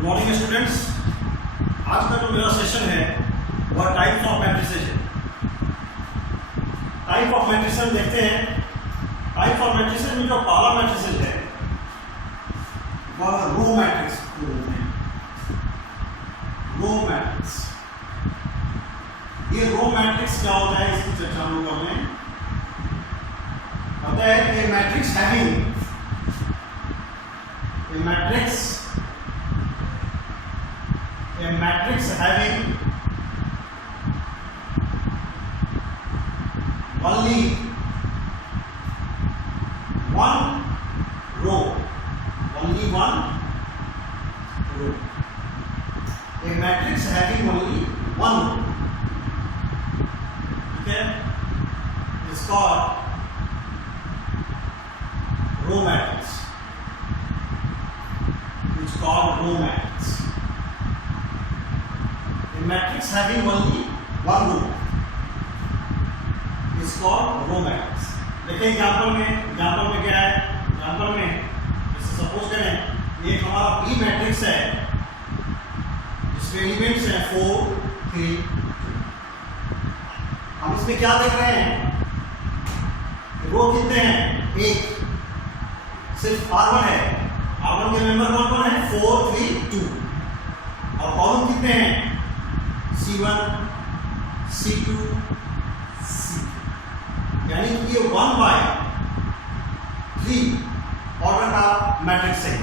Good morning students. आज का जो मेरा सेशन है वह टाइप्स ऑफ मैट्रिसेस है। टाइप ऑफ मैट्रिसेस देखते हैं। टाइप ऑफ मैट्रिसेस में जो पहला मैट्रिसेस है वह रो मैट्रिक्स को बोलते हैं। रो मैट्रिक्स, ये रो मैट्रिक्स क्या होता है इसकी चर्चा हम लोग कर रहे हैं। होता है कि matrix having a matrix having only one row, only one row. A matrix having only one row, okay, is called row matrix. It's called row matrix. A matrix having only one row is called row matrix. देखिए example में क्या है। Example में जैसे suppose करें ये हमारा B matrix है जिसमें एलिमेंट्स हैं 4, 3, 2। हम इसमें क्या देख रहे हैं, रो कितने हैं, एक, सिर्फ R1 है। R1 के मेंबर कौन कौन है, 4, 3, 2। और कॉलम कितने हैं, C1, C2, C3। यानी कि ये 1/3 ऑर्डर का मैट्रिक्स है।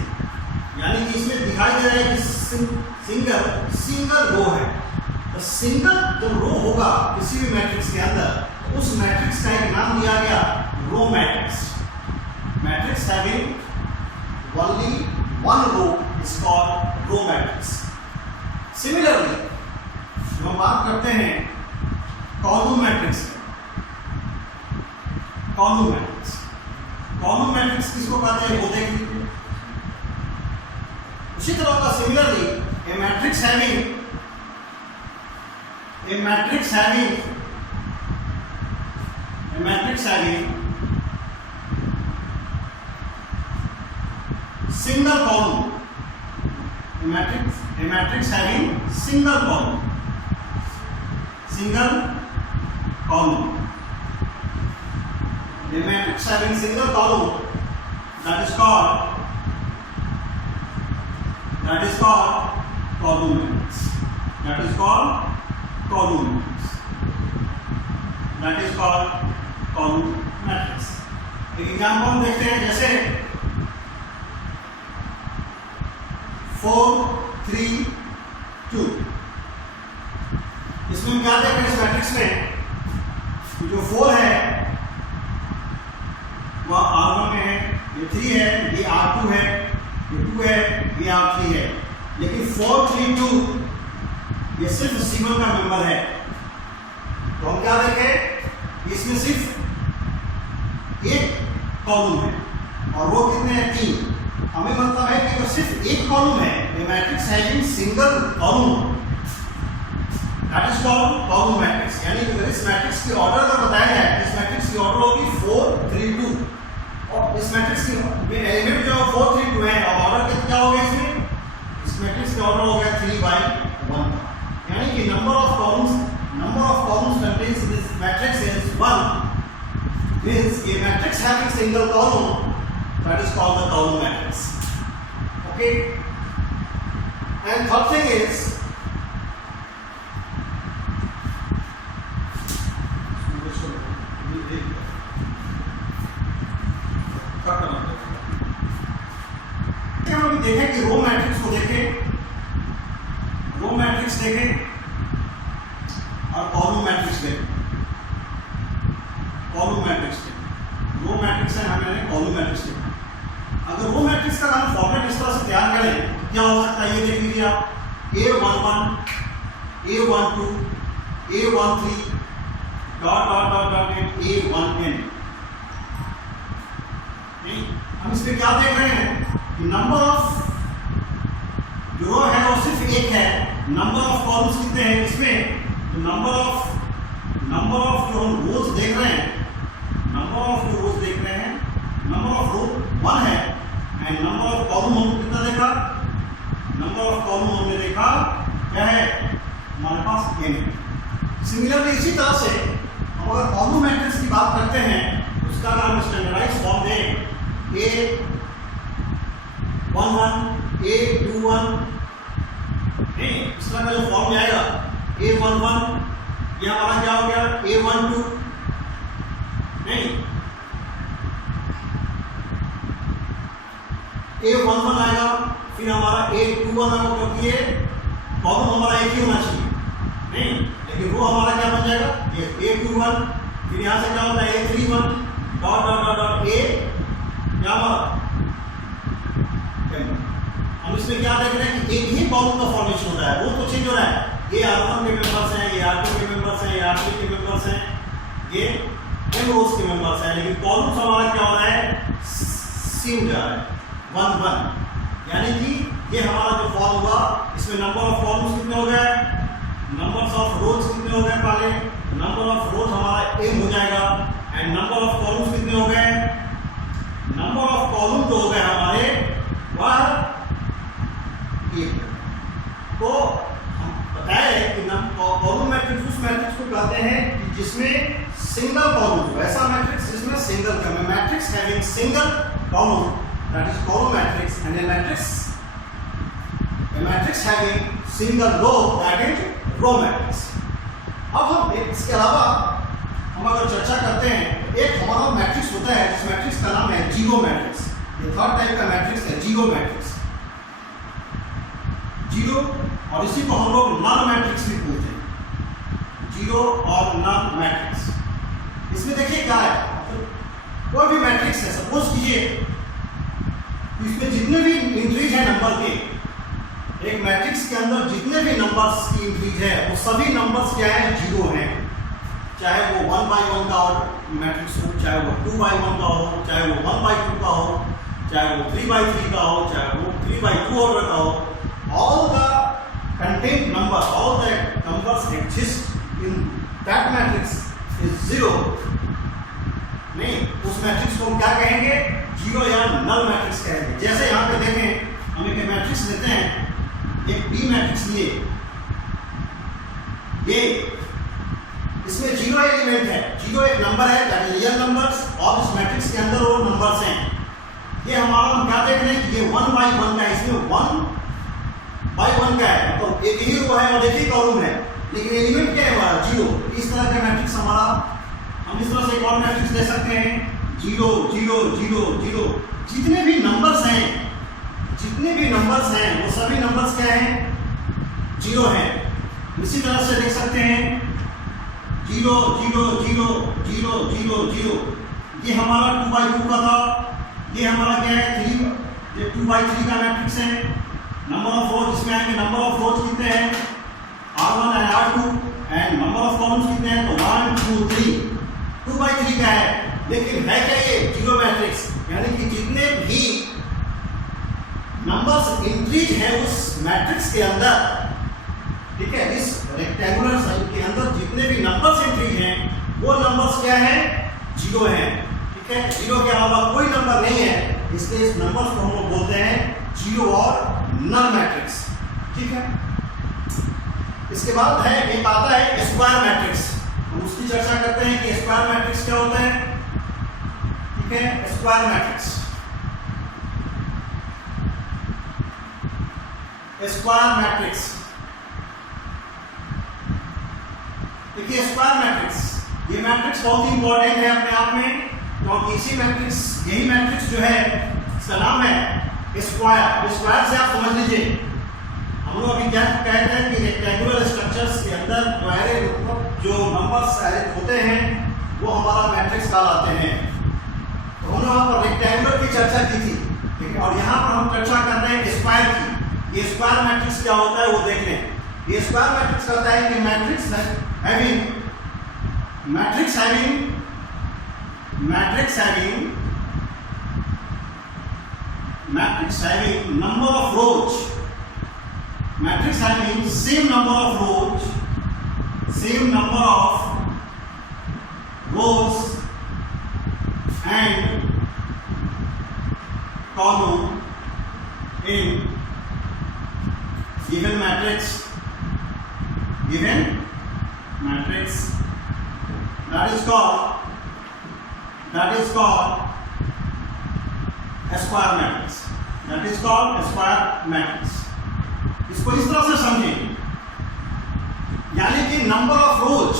यानी कि इसमें दिखाई दे रहा है कि सिंगल रो है। तो सिंगल जब रो होगा किसी भी मैट्रिक्स के अंदर तो उस मैट्रिक्स का एक नाम दिया गया row matrix. Matrix having only one row is called row matrix. Similarly, हम बात करते हैं column matrix. Column matrix, column matrix किसको कहते हैं वो देख लीजिए। उसी तरह का similarly a matrix having single column, a matrix having single column, a matrix having single column, that is called column matrix. That is called column matrix. एक एग्जाम्पल देखते हैं जैसे 4, 3, 2। इसमें क्या देख रहे हैं, इस मैट्रिक्स में जो 4 है वह R1 में है, ये 3 है, ये R2 है, ये 2 है, ये R3 है। लेकिन 4, 3, 2 ये सिर्फ C1 का मेंबर है। तो हम क्या देखें, इसमें सिर्फ एक कॉलम है और वो कितने हैं, 3। हमें मतलब है कि वो सिर्फ एक कॉलम है। A matrix having single column, that is called column matrix. यानी कि अगर इस मैट्रिक्स की ऑर्डर अगर बताया जाए, इस मैट्रिक्स की ऑर्डर होगी 4, 3, 2। और इस मैट्रिक्स की एलिमेंट जो 4, 3, 2 है और ऑर्डर क्या हो गया इसमें, इस मैट्रिक्स की ऑर्डर हो गया 3/1। यानी कि number of columns contains in this matrix is 1। means a matrix having single column, that is called the column matrix. Okay, and third thing is हम अभी देखें कि रो मैट्रिक्स को देखें, रो मैट्रिक्स देखें और कॉलम मैट्रिक्स देखें। Column matrix देखें, रो मैट्रिक्स है, हमें कॉलम मैट्रिक्स देखें। अगर रो मैट्रिक्स का हम फॉर्मेट इस तरह से तैयार करें तो क्या हो सकता है, ये देख लीजिए आप, A11, A12, A13 dot dot dot dot A1n। हम इसमें क्या देख रहे हैं कि नंबर ऑफ जो रो है वो सिर्फ एक है। नंबर ऑफ कॉलम्स कितने हैं इसमें, तो नंबर ऑफ जो हम रोज देख रहे हैं, नंबर ऑफ रो 1 है एंड नंबर ऑफ कॉलम हम कितना देखा, नंबर नंबर ऑफ कॉलम हमने देखा क्या है, हमारे पास n है। सिमिलरली इसी तरह से हम अगर कॉलम मैट्रिक्स की बात करते हैं, उसका अगर हम स्टैंडर्डाइज फॉर्म दें, A11 A21 नहीं, इस तरह का जो फॉर्म जाएगा A11, ये हमारा क्या हो गया A12 नहीं, A11 आएगा, फिर हमारा A21 आएगा, क्योंकि ये कॉलम हमारा एक ही होना चाहिए नहीं, लेकिन वो हमारा क्या बन जाएगा, ये A21, फिर यहाँ से क्या होता है A31 dot dot dot dot A क्या हमारा। हम इसमें क्या देख रहे हैं कि एक ही कॉलम का फॉर्मेशन हो रहा है, वो तो चेंज हो रहा है, ये R1 के मेंबर्स हैं, ये R2 के मेंबर्स हैं, ये R3 के मेंबर्स हैं, ये m रोज के मेंबर्स हैं, लेकिन कॉलम्स हमारा क्या हो रहा है, सेम जा रहा है 1 1, यानी कि ये हमारा जो फॉर्म हुआ, इसमें नंबर ऑफ कॉलम्स कितने हो गए, नंबर्स ऑफ रोज कितने हो गए, पहले नंबर ऑफ रोज हमारा m हो जाएगा, एंड नंबर ऑफ कॉलम्स कितने हो गए, नंबर ऑफ कॉलम जो हो गए हमारे वह 1। तो हम बताए कि कॉलम मैट्रिक्स उस मैट्रिक्स को कहते हैं जिसमें सिंगल कॉलम हो, ऐसा मैट्रिक्स जिसमें सिंगल का matrix having single column, that is column matrix, and a matrix having single row, that is row matrix. अब हम इसके अलावा हम अगर चर्चा करते हैं, एक हमारा मैट्रिक्स होता है जिस मैट्रिक्स का नाम है जीरो मैट्रिक्स। ये थर्ड टाइप का मैट्रिक्स है जीरो मैट्रिक्स, जीरो, और इसी को हम लोग नल मैट्रिक्स भी बोलते हैं, जीरो और नल मैट्रिक्स। इसमें देखिए क्या है, कोई भी मैट्रिक्स है, सपोज कीजिए इसमें जितने भी इंट्रीज है नंबर के, एक मैट्रिक्स के अंदर जितने भी नंबर्स की इंट्रीज है वो सभी नंबर्स क्या है, जीरो हैं, चाहे वो 1 by 1 का मैट्रिक्स हो, चाहे वो 2 by 1 का हो, चाहे वो 1 by 2 का हो, चाहे वो 3 by 3 का हो, चाहे वो 3 by 2 ऑर्डर का हो, all the contained number, all the numbers exist in that matrix is zero। नहीं, उस मैट्रिक्स को हम क्या कहेंगे, जीरो या नल मैट्रिक्स कहेंगे। जैसे यहाँ पे देखें, हम एक मैट्रिक्स लेते हैं, एक बी मैट्रिक्स लिए, ये इसमें जीरो एलिमेंट है, जीरो एक नंबर है, दैट इज रियल नंबर्स, और इस मैट्रिक्स के अंदर वो नंबर्स हैं। ये हमारा हम क्या देख रहे हैं कि ये 1 by 1 का है, इसमें 1 by 1 का है, तो एक ही रो है और एक ही कॉलम है, लेकिन एलिमेंट क्या है हमारा, जीरो। इस तरह का मैट्रिक्स हमारा, हम इस तरह से एक और मैट्रिक्स ले सकते हैं, जीरो जीरो जीरो जीरो, जितने भी नंबर्स हैं, जितने भी नंबर्स हैं वो सभी नंबर्स क्या हैं, जीरो हैं। इसी तरह से देख सकते हैं, zero zero zero zero zero zero, ये हमारा 2 by 2 का था, ये हमारा क्या है 3, ये 2 by 3 का मैट्रिक्स है। नंबर ऑफ रोज इसमें आएंगे, नंबर ऑफ रोज कितने हैं, R1 and R2, and number of columns कितने हैं, तो 1 2 3, 2 by 3 का है, लेकिन है क्या ये जीरो मैट्रिक्स, यानी कि जितने भी नंबर्स इंट्रीज है उस मैट्रिक्स के अंदर, ठीक है, इस रेक्टेंगुलर साइड के अंदर जितने भी नंबर्स इंट्रीज हैं वो नंबर्स क्या हैं, जीरो हैं, ठीक है, जीरो के अलावा कोई नंबर नहीं है, इसलिए इस नंबर्स को हम लोग बोलते हैं जीरो और नल मैट्रिक्स, ठीक है। इसके बाद है एक आता है स्क्वायर मैट्रिक्स, हम उसकी चर्चा करते हैं कि स्क्वायर मैट्रिक्स क्या होता है, ठीक है। स्क्वायर मैट्रिक्स, स्क्वायर मैट्रिक्स, देखिए स्क्वायर मैट्रिक्स, ये मैट्रिक्स बहुत ही इंपॉर्टेंट है अपने आप में, क्योंकि इसी मैट्रिक्स, यही मैट्रिक्स जो है इसका नाम है स्क्वायर। स्क्वायर से आप समझ लीजिए, हम लोग अभी क्या कहते हैं कि रेक्टेंगुलर स्ट्रक्चर्स के अंदर जो नंबर्स होते हैं वो हमारा मैट्रिक्स कहलाते हैं। तो हमने वहाँ पर रेक्टेंगुलर की चर्चा की थी, ठीक है, और यहाँ पर हम चर्चा कर रहे हैं स्क्वायर की। ये स्क्वायर मैट्रिक्स क्या होता है वो देख लें। ये स्क्वायर मैट्रिक्स कहता है कि matrix having number of rows, matrix having same number of rows and column in given matrix that is called a square matrix. इसको इस तरह से समझें, यानी कि number of rows,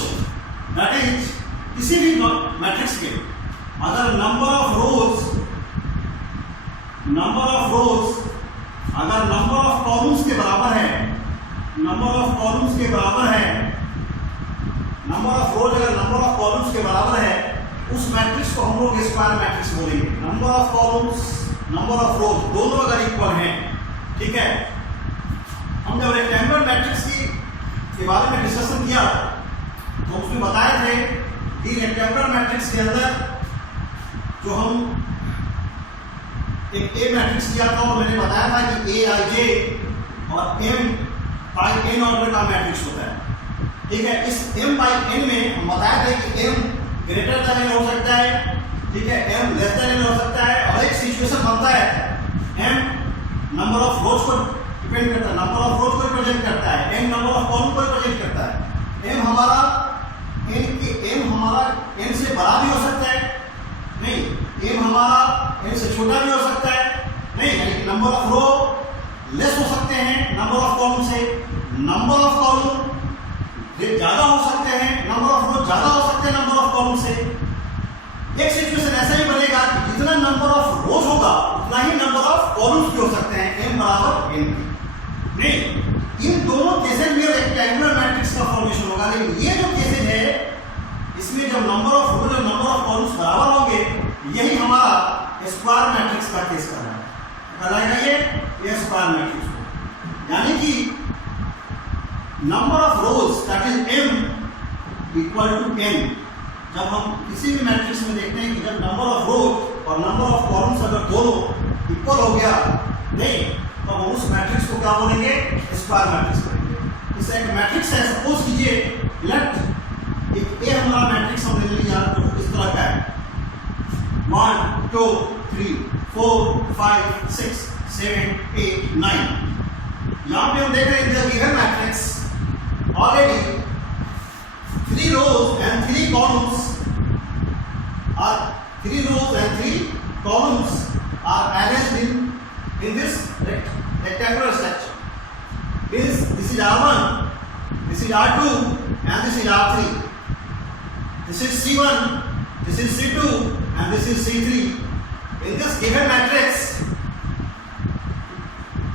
that is किसी भी मैट्रिक्स के अगर नंबर ऑफ रोज अगर नंबर ऑफ कॉलम्स के बराबर है, नंबर ऑफ रोज अगर नंबर ऑफ कॉलम्स के बराबर है, उस मैट्रिक्स को हम लोग स्क्वायर मैट्रिक्स बोलेंगे। Number of columns, number of रोज दोनों अगर इक्वल हैं, ठीक है। हम जब रेक्टेंगुलर मैट्रिक्स के बारे में डिस्कशन किया तो उसमें बताए थे कि रेक्टेंगुलर मैट्रिक्स के अंदर जो हम एक ए मैट्रिक्स किया था, और मैंने बताया था कि ए आई जे और एम बाई एन ऑर्डर का मैट्रिक्स होता है, ठीक है। इस एम बाई एन में हम बताया था कि एम ग्रेटर देन एन हो सकता है, ठीक है, एम लेस देन एन हो सकता है, और एक सिचुएशन बनता है एम नंबर ऑफ रोज को डिपेंड करता है, नंबर ऑफ रोज को रिप्रेजेंट करता है, एम नंबर ऑफ कॉलम को रिप्रेजेंट करता है। एम हमारा एन से बड़ा भी हो सकता है, नहीं, एम हमारा एन से छोटा भी हो सकता है, नहीं, यानी नंबर ऑफ रो लेस हो सकते हैं नंबर ऑफ कॉलम से, नंबर ऑफ कॉलम ज्यादा हो सकते हैं, नंबर ऑफ रो ज्यादा हो सकते हैं नंबर ऑफ कॉलम से। एक सिचुएशन ऐसा ही बनेगा कि जितना नंबर ऑफ रोज होगा उतना ही नंबर ऑफ कॉलम्स भी हो सकते हैं, एम बराबर एन। नहीं, इन दोनों केसेज में रेक्टेंगुलर मैट्रिक्स का फॉर्मेशन होगा, लेकिन ये जो केसेज है इसमें जब नंबर ऑफ रोज और नंबर ऑफ कॉलम्स बराबर होंगे, यही हमारा स्क्वायर मैट्रिक्स का केस कर रहा है। बताएगा ये स्क्वायर मैट्रिक्स को, यानी कि number of rows that is M equal to N. जब हम किसी भी मैट्रिक्स में देखते हैं कि जब नंबर ऑफ रोज और नंबर ऑफ कॉलम्स अगर दोनों इक्वल हो गया, नहीं, तो हम उस मैट्रिक्स को क्या बोलेंगे? स्क्वायर मैट्रिक्स बोलेंगे। इस एक मैट्रिक्स है, सपोज कीजिए लेट एक ए हमारा मैट्रिक्स हमने ले लिया तो इस तरह का है 1 2 3 4 5 6 7 8 9। यहाँ पे हम देख रहे हैं given matrix already 3 rows and 3 columns are arranged in this rectangular structure. This is R1, this is R2, and this is R3. This is C1, this is C2, and this is C3. In this given matrix,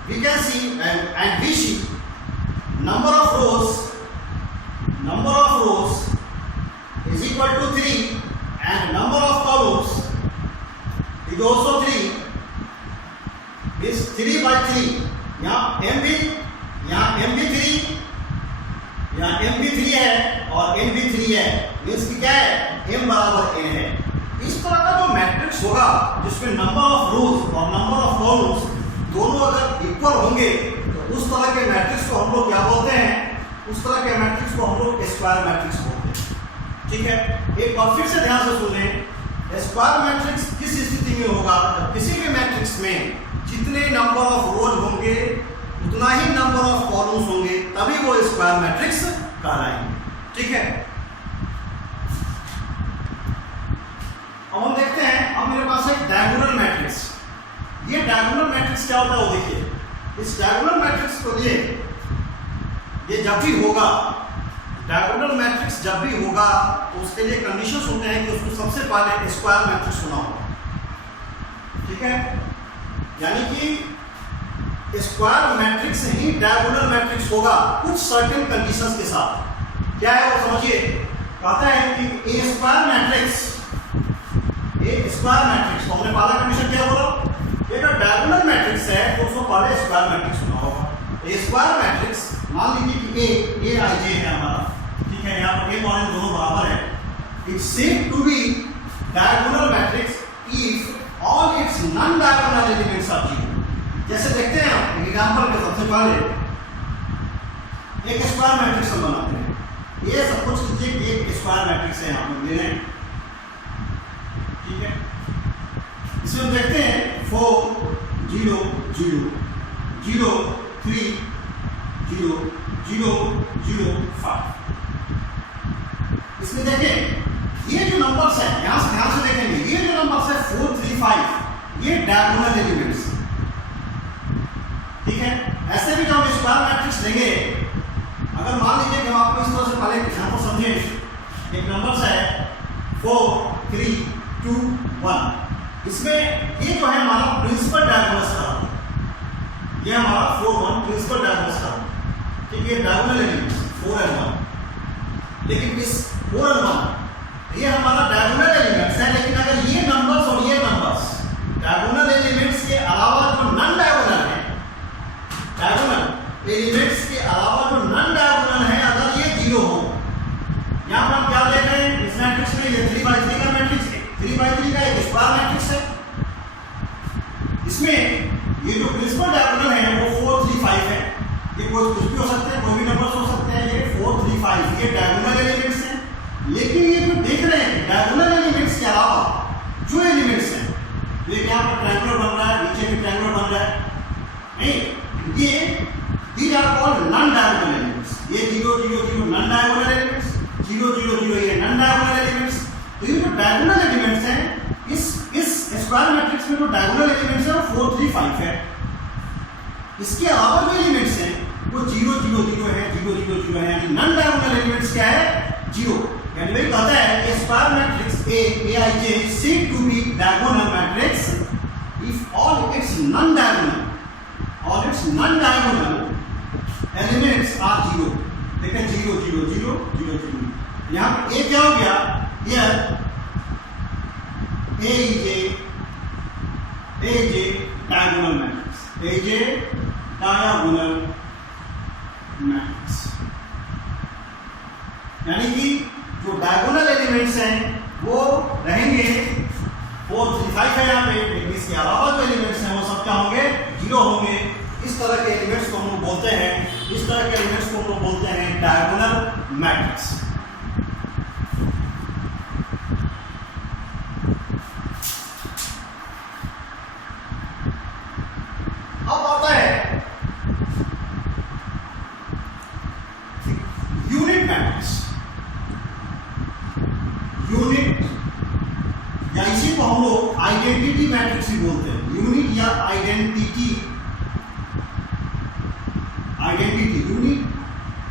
we can see and we see number of rows is equal to 3 and number of columns is also 3, is 3 by 3. यहाँ m भी 3, यहाँ m भी 3 है और n भी 3 है, means कि क्या है? m बराबर n है। इस तरह का जो मैट्रिक्स होगा जिसमें नंबर ऑफ रोज और नंबर ऑफ कॉलम्स दोनों अगर इक्वल होंगे तो उस तरह के मैट्रिक्स को हम लोग क्या बोलते हैं? उस तरह के मैट्रिक्स को हम लोग स्क्वायर मैट्रिक्स बोलते हैं, ठीक है। एक बार फिर से ध्यान से सुनें, स्क्वायर मैट्रिक्स किस स्थिति में होगा? जब किसी भी मैट्रिक्स में जितने नंबर ऑफ रोज होंगे उतना ही नंबर ऑफ कॉलम्स होंगे, तभी वो स्क्वायर मैट्रिक्स कहलाएंगे, ठीक है। अब हम देखते हैं, अब मेरे पास एक डायगोनल मैट्रिक्स। ये डायगोनल मैट्रिक्स क्या होता है वो देखिए। इस डायगोनल मैट्रिक्स को ये जब भी होगा, डायगोनल मैट्रिक्स जब भी होगा तो उसके लिए कंडीशंस होते हैं कि उसको सबसे पहले स्क्वायर मैट्रिक्स होना होगा, ठीक है। यानी कि स्क्वायर मैट्रिक्स ही डायगोनल मैट्रिक्स होगा कुछ सर्टेन कंडीशंस के साथ। क्या है वो समझिए। कहता है कि ए स्क्वायर मैट्रिक्स तो हमने पहला कंडीशन क्या बोला? अगर डायगोनल मैट्रिक्स है तो उसको पहले स्क्वायर मैट्रिक्स होना होगा। ए स्क्वायर मैट्रिक्स मान लीजिए कि ए आई जे है हमारा, ठीक है, यहाँ पर ए और एन दोनों बराबर है। It's said to be diagonal matrix if all its non diagonal elements are zero. जैसे देखते हैं आप एग्जांपल में सबसे पहले एक स्क्वायर मैट्रिक्स हम बनाते हैं। ये सब कुछ कीजिए कि एक स्क्वायर मैट्रिक्स है, यहाँ पर ले लें, ठीक है। इसमें हम देखते हैं 4 0 0 0 3 0 0 0 5। इसमें देखें ये जो नंबर्स है, यहां से ध्यान से देखेंगे, ये जो नंबर्स है 4 3 5, ये डायगोनल एलिमेंट्स, ठीक है। ऐसे भी जब हम स्क्वायर मैट्रिक्स लेंगे, अगर मान लीजिए कि हम आपको इस तरह से पहले एग्जांपल समझे, एक नंबर्स है 4 3 2 1, इसमें ये जो है हमारा प्रिंसिपल डायगोनल्स का, ये हमारा 4 1 प्रिंसिपल डायगोनल्स का, ठीक है, डायगोनल एलिमेंट्स 4 और 1। लेकिन इस 4 और 1 ये हमारा डायगोनल एलिमेंट्स है, लेकिन अगर ये नंबर्स और ये नंबर्स डायगोनल एलिमेंट्स के अलावा जो नॉन डायगोनल है, डायगोनल एलिमेंट्स के अलावा जो नॉन डायगोनल है, अगर ये 0 हो, यहां पर हम क्या देख रहे हैं इस मैट्रिक्स में, ये 3 by 3 का मैट्रिक्स है, 3 by 3 का एक स्क्वायर मैट्रिक्स है। इसमें ये जो प्रिंसिपल डायगोनल है वो 4 3 5 है, ये कोई कुछ भी हो सकते हैं, कोई भी नंबर्स हो सकते हैं, ये 4 3 5 ये डायगोनल एलिमेंट्स हैं। लेकिन ये जो देख रहे हैं डायगोनल एलिमेंट्स के अलावा जो एलिमेंट्स हैं, ये यहाँ पर ट्रायंगुलर बन रहा है, नीचे भी ट्रायंगुलर बन रहा है, नहीं, ये these are called non diagonal elements. ये 0 0 0 नॉन डायगोनल एलिमेंट्स, 0 0 0 ये नॉन डायगोनल एलिमेंट्स। तो ये जो डायगोनल एलिमेंट्स हैं, इस स्क्वायर मैट्रिक्स में जो डायगोनल एलिमेंट्स है वो 4 3 5 है। इसके अलावा जो एलिमेंट्स हैं वो 0 0 0 है, 0 0 0 है, यानी नॉन डायगोनल एलिमेंट्स क्या है 0। यानी वही कहता है कि square matrix Aij is said to be diagonal matrix if all its non-diagonal elements are 0। देखिए 0 0 0 0 0, यहाँ पर A क्या हो गया, यह Aij diagonal matrix, Aij diagonal matrix, यानी कि जो डायगोनल एलिमेंट्स हैं वो रहेंगे 4 3 5 है यहाँ पे, लेकिन इसके अलावा जो एलिमेंट्स हैं वो सब क्या होंगे 0 होंगे। इस तरह के एलिमेंट्स को हम लोग बोलते हैं, इस तरह के एलिमेंट्स को हम लोग बोलते हैं डायगोनल मैट्रिक्स। अब आता है यूनिट मैट्रिक्स। यूनिट या इसी को हम लोग आइडेंटिटी मैट्रिक्स भी बोलते हैं, यूनिट या आइडेंटिटी, यूनिट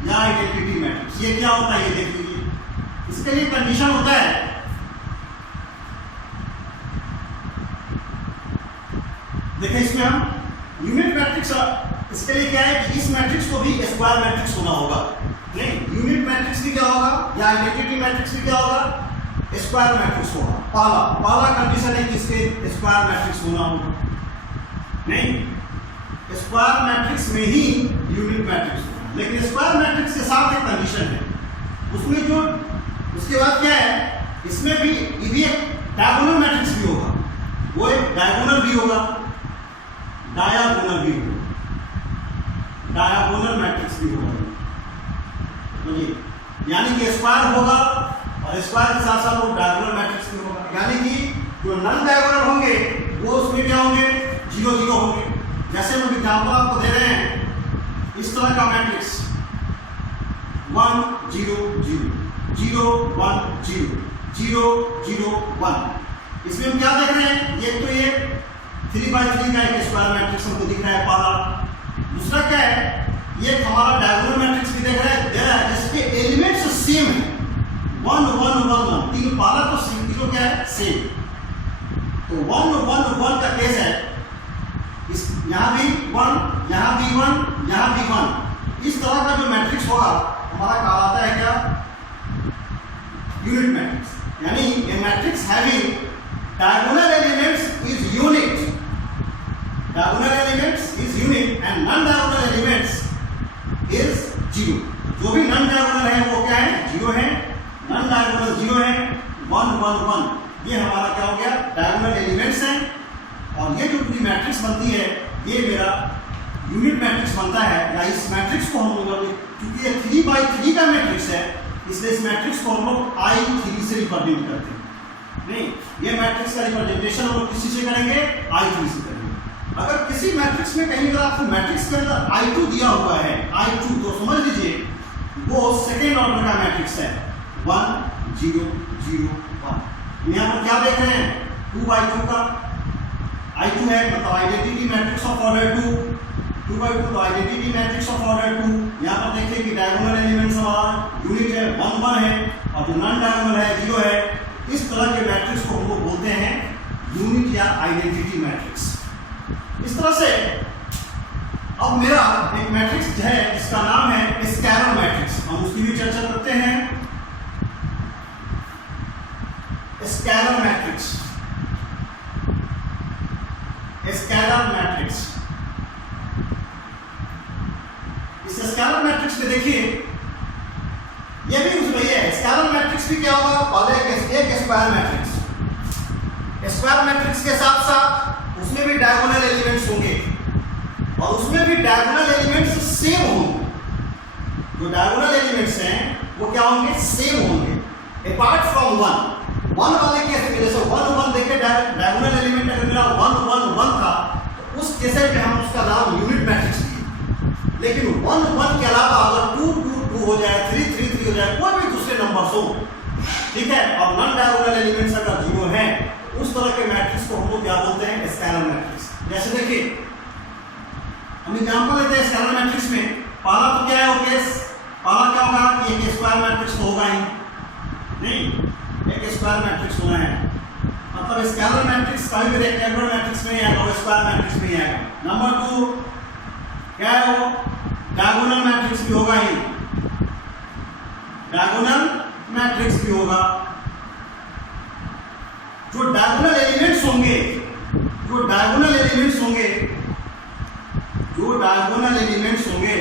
या आइडेंटिटी मैट्रिक्स। ये क्या होता है ये देख लीजिए, इसके लिए कंडीशन होता है, देखिए इसमें हम यूनिट मैट्रिक्स, इसके लिए क्या है कि इस मैट्रिक्स को भी स्क्वायर मैट्रिक्स होना होगा। नहीं, यूनिट मैट्रिक्स भी क्या होगा या आइडेंटिटी मैट्रिक्स भी क्या होगा, स्क्वायर मैट्रिक्स होगा। पहला कंडीशन है कि इसके स्क्वायर मैट्रिक्स होना होगा। नहीं, स्क्वायर मैट्रिक्स में ही यूनिट मैट्रिक्स होगा, लेकिन स्क्वायर मैट्रिक्स के साथ एक कंडीशन है, उसमें जो उसके बाद क्या है, इसमें भी एक डायगोनल मैट्रिक्स भी होगा, वो एक डायगोनल भी होगा, डायगोनल भी होगा, डायगोनल मैट्रिक्स भी होगा। यानी कि स्क्वायर होगा और स्क्वायर के साथ साथ वो डायगोनल मैट्रिक्स भी होगा। यानी कि जो नॉन डायगोनल होंगे वो उसमें क्या होंगे 0 0 होंगे। जैसे हम एग्जांपल आपको दे रहे हैं, इस तरह का मैट्रिक्स 1 0 0 0 1 0 0 0 1, इसमें हम क्या देख रहे हैं, एक तो ये 3 by 3 का एक स्क्वायर मैट्रिक्स हमको दिख रहा है पहला। दूसरा क्या है, ये हमारा डायगोनल मैट्रिक्स भी देख रहा है जिसके एलिमेंट्स सेम है, 1 1 1 1, तीनों पहला तो तीनों क्या है सेम। तो 1 1 1 का केस है, इस यहाँ भी 1, यहाँ भी 1, यहाँ भी 1, इस तरह का जो मैट्रिक्स होगा हमारा कहलाता है क्या, यूनिट मैट्रिक्स। यानी ये matrix having diagonal elements is unit, diagonal elements is unit and non diagonal elements is 0। जो भी नॉन डायगोनल है वो क्या है 0 है, नॉन डायगोनल 0 है, 1 1 1, ये हमारा क्या हो गया डायगोनल एलिमेंट्स हैं। और ये जो पूरी मैट्रिक्स बनती है ये मेरा यूनिट मैट्रिक्स बनता है। या इस मैट्रिक्स को हम लोग, क्योंकि ये 3 by 3 का मैट्रिक्स है, इसलिए इस मैट्रिक्स को हम लोग I3 से रिप्रेजेंट करते हैं। नहीं, ये मैट्रिक्स का रिप्रेजेंटेशन हम लोग किसी से करेंगे I3 से करेंगे। अगर किसी मैट्रिक्स में कहीं अगर आपको मैट्रिक्स के अंदर I2 दिया हुआ है, I2, तो समझ लीजिए वो सेकेंड ऑर्डर का मैट्रिक्स है, 1 0 0 1। यहाँ पर क्या देख रहे हैं, 2/2 का I2 है, मतलब आइडेंटिटी मैट्रिक्स ऑफ ऑर्डर 2, 2/2 तो आइडेंटिटी मैट्रिक्स ऑफ ऑर्डर 2। यहाँ पर देखिए कि डायगोनल एलिमेंट्स हमारा यूनिट है 1 1 है, और जो नॉन डायगोनल है 0 है। इस तरह के मैट्रिक्स को हम लोग बोलते हैं यूनिट या आइडेंटिटी मैट्रिक्स। इस तरह से अब मेरा एक मैट्रिक्स है जिसका नाम है स्कैलर मैट्रिक्स, हम उसकी भी चर्चा करते हैं। Scalar matrix, scalar matrix. इस स्कैलर मैट्रिक्स में देखिए ये भी उस वही है, स्कैलर मैट्रिक्स भी क्या होगा, पहले एक स्क्वायर मैट्रिक्स, स्क्वायर मैट्रिक्स के साथ साथ उसमें भी डायगोनल एलिमेंट्स होंगे, और उसमें भी डायगोनल एलिमेंट्स सेम होंगे। जो डायगोनल एलिमेंट्स हैं वो क्या होंगे, सेम होंगे, अपार्ट फ्रॉम 1 वाले केस में। जैसे 1 1 देखिए, डायगोनल एलिमेंट अगर मेरा 1 1 1 था तो उस केस में हम उसका नाम यूनिट मैट्रिक्स दिए। लेकिन 1 1 के अलावा अगर 2 2 2 हो जाए, 3 3 3 हो जाए, कोई भी दूसरे नंबर्स हो, ठीक है, और नॉन डायगोनल एलिमेंट्स अगर 0 है, उस तरह के मैट्रिक्स को हम लोग क्या बोलते हैं, स्कैलर मैट्रिक्स। जैसे देखिए हम एग्जांपल लेते हैं स्कैलर मैट्रिक्स में। पहला तो क्या है वो केस, पहला क्या होगा कि एक स्क्वायर मैट्रिक्स तो होगा ही नहीं, एक स्क्वायर मैट्रिक्स होना है, मतलब स्कैलर मैट्रिक्स कभी भी रेक्टेंगुलर मैट्रिक्स में आएगा, वो स्क्वायर मैट्रिक्स में आएगा। नंबर 2 क्या है, वो डायगोनल मैट्रिक्स भी होगा ही, डायगोनल मैट्रिक्स भी होगा। जो डायगोनल एलिमेंट्स होंगे, जो डायगोनल एलिमेंट्स होंगे, जो डायगोनल एलिमेंट्स होंगे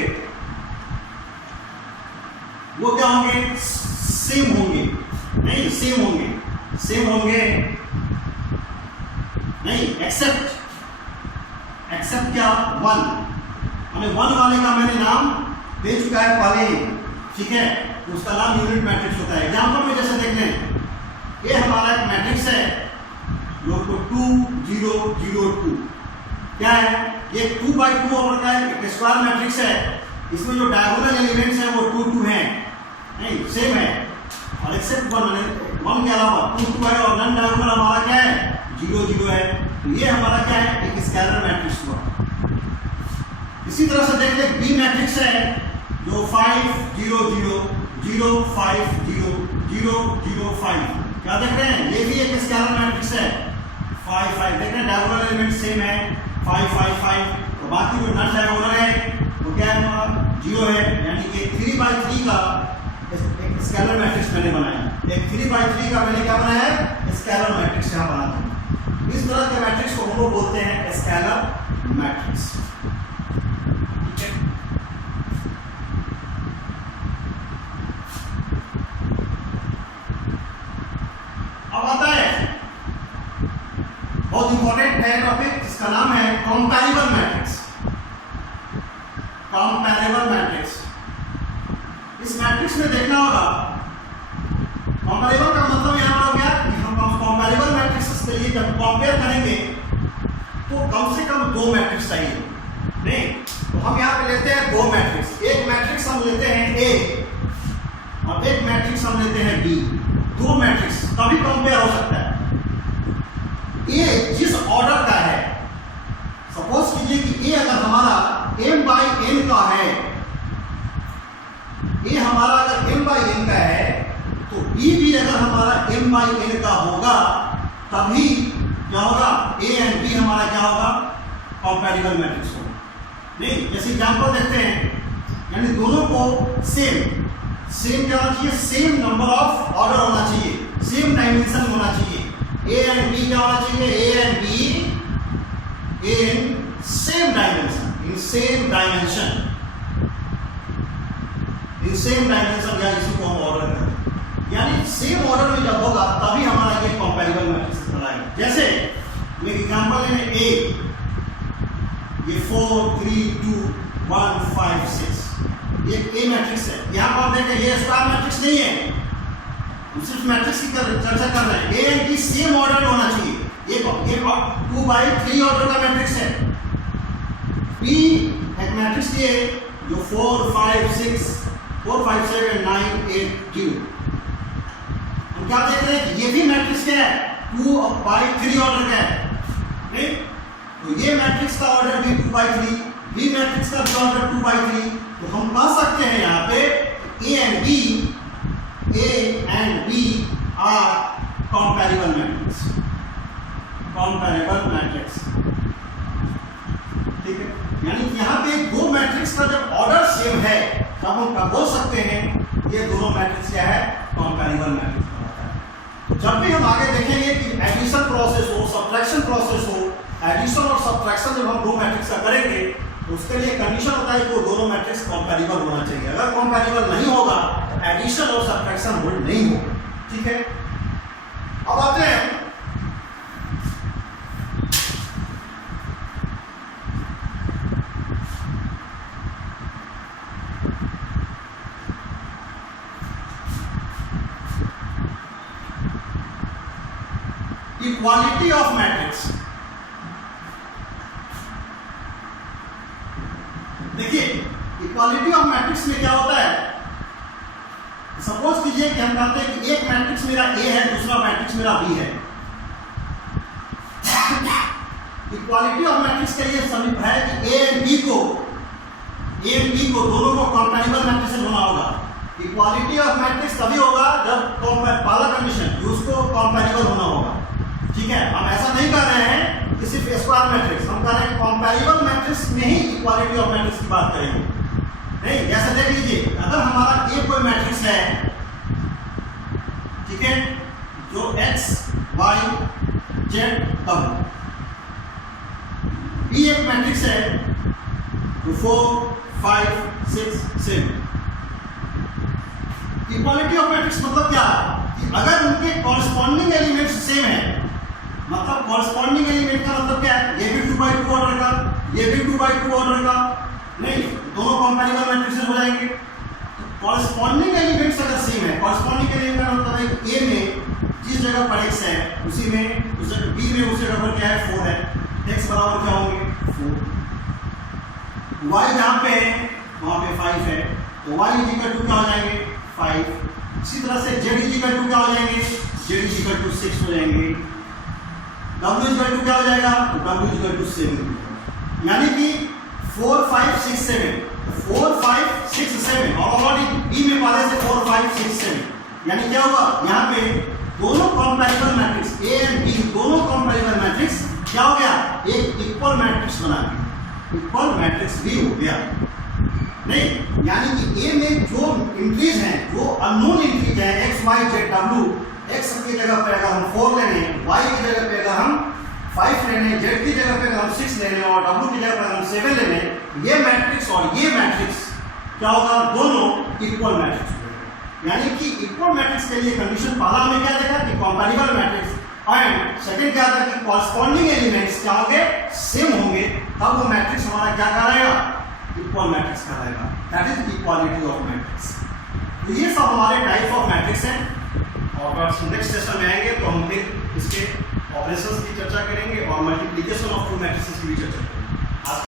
वो क्या होंगे, सेम होंगे, नहीं सेम होंगे, सेम होंगे नहीं, एक्सेप्ट क्या 1, हमें 1 वाले का मैंने नाम दे चुका है पहले ही, ठीक है, तो उसका नाम यूनिट मैट्रिक्स होता है। एग्जांपल में जैसे देख लें, ये हमारा एक मैट्रिक्स है जो 2 0 0 2, क्या है, ये 2/2 ऑर्डर का एक स्क्वायर मैट्रिक्स है। इसमें जो डायगोनल एलिमेंट्स हैं वो 2 2 हैं, नहीं सेम है, और एक्सेप्ट 1 के अलावा 2 2 है, और नॉन डायगोनल हमारा क्या है, 0 0 है। तो ये हमारा क्या है, एक स्कैलर मैट्रिक्स हुआ। इसी तरह से देख ले बी मैट्रिक्स है जो 5 0 0 0 5 0 0 0 5, क्या देख रहे हैं, ये भी एक स्कैलर मैट्रिक्स है। 5 5 देख रहे हैं, डायगोनल एलिमेंट सेम है, 5 5 5। तो बाकी जो नॉन डायगोनल है वो क्या है, हमारा 0 है, यानी कि 3/3 का एक स्कैलर मैट्रिक्स मैंने बनाया। एक 3/3 का मैंने क्या बनाया है, स्कैलर मैट्रिक्स यहाँ बनाता हूँ। इस तरह के मैट्रिक्स को हम लोग बोलते हैं स्कैलर मैट्रिक्स, ठीक है। अब आता है बहुत इंपॉर्टेंट है टॉपिक, जिसका नाम है कंपैरेबल मैट्रिक्स। कंपैरेबल मैट्रिक्स, इस मैट्रिक्स में देखना होगा, कंपैरेबल का मतलब यहां पर हो गया कि हम कंपैरेबल मैट्रिक्स के लिए जब कंपेयर करेंगे तो कम से कम 2 मैट्रिक्स चाहिए, नहीं तो हम यहां पे लेते हैं 2 मैट्रिक्स। एक मैट्रिक्स हम लेते हैं ए और एक मैट्रिक्स हम लेते हैं बी, 2 मैट्रिक्स तभी कंपेयर हो सकता है। ए जिस ऑर्डर का है, सपोज कीजिए कि ए अगर हमारा m/n का है, ए हमारा अगर m/n का है, तो बी भी अगर हमारा m/n का होगा, तभी क्या होगा, ए एंड बी हमारा क्या होगा, कंपैरेबल मैट्रिक्स होगा। नहीं, जैसे एग्जांपल देखते हैं, यानी दोनों को सेम क्या होना चाहिए, सेम नंबर ऑफ ऑर्डर होना चाहिए, सेम डायमेंशन होना चाहिए। ए एंड बी क्या होना चाहिए, A and be in same dimension, in same dimension, in same dimension, या इसी को हम ऑर्डर करते हैं। यानी सेम ऑर्डर में जब होगा तभी हमारा ये कंपैरेबल मैट्रिक्स बनाएगा। जैसे मैं एग्जांपल लेने ए, ये 4 3 2 1 5 6, ये ए मैट्रिक्स है। यहाँ पर देखें ये स्क्वायर मैट्रिक्स नहीं है, हम सिर्फ मैट्रिक्स की चर्चा कर रहे हैं। A and B same order में होना चाहिए, ये 2/3 ऑर्डर का मैट्रिक्स है, P एक मैट्रिक्स ये जो 4 5 6 4 5 7 9 8 0, हम क्या देख रहे हैं कि ये भी मैट्रिक्स क्या है 2 by 3 ऑर्डर का है, नहीं? तो ये मैट्रिक्स का ऑर्डर भी 2 by 3, बी मैट्रिक्स का भी ऑर्डर 2 by 3। तो हम कह सकते हैं यहाँ पे A and B are comparable matrix, comparable matrix, ठीक है? यानी कि यहाँ पे दो मैट्रिक्स का जब ऑर्डर सेम है तब हम क्या बोल सकते हैं ये दोनों मैट्रिक्स क्या है कंपैरेबल मैट्रिक्स कहलाता है। जब भी हम आगे देखेंगे कि एडिशन प्रोसेस हो, सब्ट्रैक्शन प्रोसेस हो, एडिशन और सब्ट्रैक्शन जब हम दो मैट्रिक्स का करेंगे तो उसके लिए कंडीशन होता है कि वो दोनों मैट्रिक्स कंपैरेबल होना चाहिए। अगर कंपैरेबल नहीं होगा एडिशन और सब्ट्रैक्शन होल्ड नहीं होगा, ठीक है? अब आते हैं इक्वालिटी ऑफ मैट्रिक्स। देखिए इक्वालिटी ऑफ मैट्रिक्स में क्या होता है, सपोज कीजिए कि हम कहते हैं कि एक मैट्रिक्स मेरा A है, दूसरा मैट्रिक्स मेरा B है। इक्वालिटी ऑफ मैट्रिक्स के लिए समीप है कि A एंड B को दोनों को कंपैरेबल मैट्रिक्स होना होगा। इक्वालिटी ऑफ मैट्रिक्स तभी होगा जब पहला कंडीशन उसको कंपैरेबल होना होगा, ठीक है? हम ऐसा नहीं कर रहे हैं कि सिर्फ स्क्वायर मैट्रिक्स, हम कह रहे हैं कंपैरेबल मैट्रिक्स में ही इक्वालिटी ऑफ मैट्रिक्स की बात करेंगे। नहीं, जैसे देख लीजिए अगर हमारा A कोई मैट्रिक्स है, ठीक है, जो X Y Z W, B एक मैट्रिक्स है जो 4 5 6 7। इक्वालिटी ऑफ मैट्रिक्स मतलब क्या कि अगर उनके कॉरस्पॉन्डिंग एलिमेंट्स सेम है, मतलब कॉरस्पॉन्डिंग एलिमेंट का मतलब क्या है, ये भी 2 by 2 ऑर्डर का, ये भी 2 by 2 ऑर्डर का, नहीं दोनों कंपैरेबल मैट्रिक्स हो जाएंगे। कॉरस्पॉन्डिंग एलिमेंट्स अगर सेम है, कॉरस्पॉन्डिंग एलिमेंट का मतलब है कि A में जिस जगह पर X है उसी में B में उस जगह पर क्या है 4 है, X बराबर क्या होंगे 4, Y जहाँ पे है वहाँ पे 5 है, तो Y इक्वल टू क्या हो जाएंगे 5। इसी तरह से Z इक्वल टू क्या हो जाएंगे, Z इक्वल टू 6 हो जाएंगे, W इक्वल टू क्या हो जाएगा, W इक्वल टू 7। यानी कि 4 5 6 7, 4 5 6 7 और ऑलरेडी B में पहले से 4 5 6 7, यानी क्या होगा यहाँ पे दोनों comparable matrix A and B दोनों कंपैरेबल मैट्रिक्स क्या हो गया, एक इक्वल मैट्रिक्स बना गया, इक्वल मैट्रिक्स भी हो गया। नहीं, यानी कि A में जो इंट्रीज हैं, जो अननोन इंट्रीज है X Y Z W, X की जगह पे अगर हम 4 लेने, Y की जगह पे अगर हम 5 लेने, Z की जगह पे अगर हम 6 लेने और W की जगह पे अगर हम 7 लेने, ये मैट्रिक्स और ये मैट्रिक्स क्या होगा, दोनों इक्वल मैट्रिक्स होगा। यानी कि इक्वल मैट्रिक्स के लिए कंडीशन पहला हमें क्या देखा कि कंपैरेबल मैट्रिक्स, एंड सेकंड क्या था कि कॉरस्पॉन्डिंग एलिमेंट्स क्या होंगे, सेम होंगे, तब वो मैट्रिक्स हमारा क्या कहलाएगा, इक्वल मैट्रिक्स कहलाएगा। That is equality of matrix. तो ये सब हमारे टाइप ऑफ मैट्रिक्स हैं, और नेक्स्ट सेशन में आएंगे तो हम फिर इसके ऑपरेशंस की चर्चा करेंगे और मल्टीप्लिकेशन ऑफ टू मैट्रिसेस की भी चर्चा करेंगे।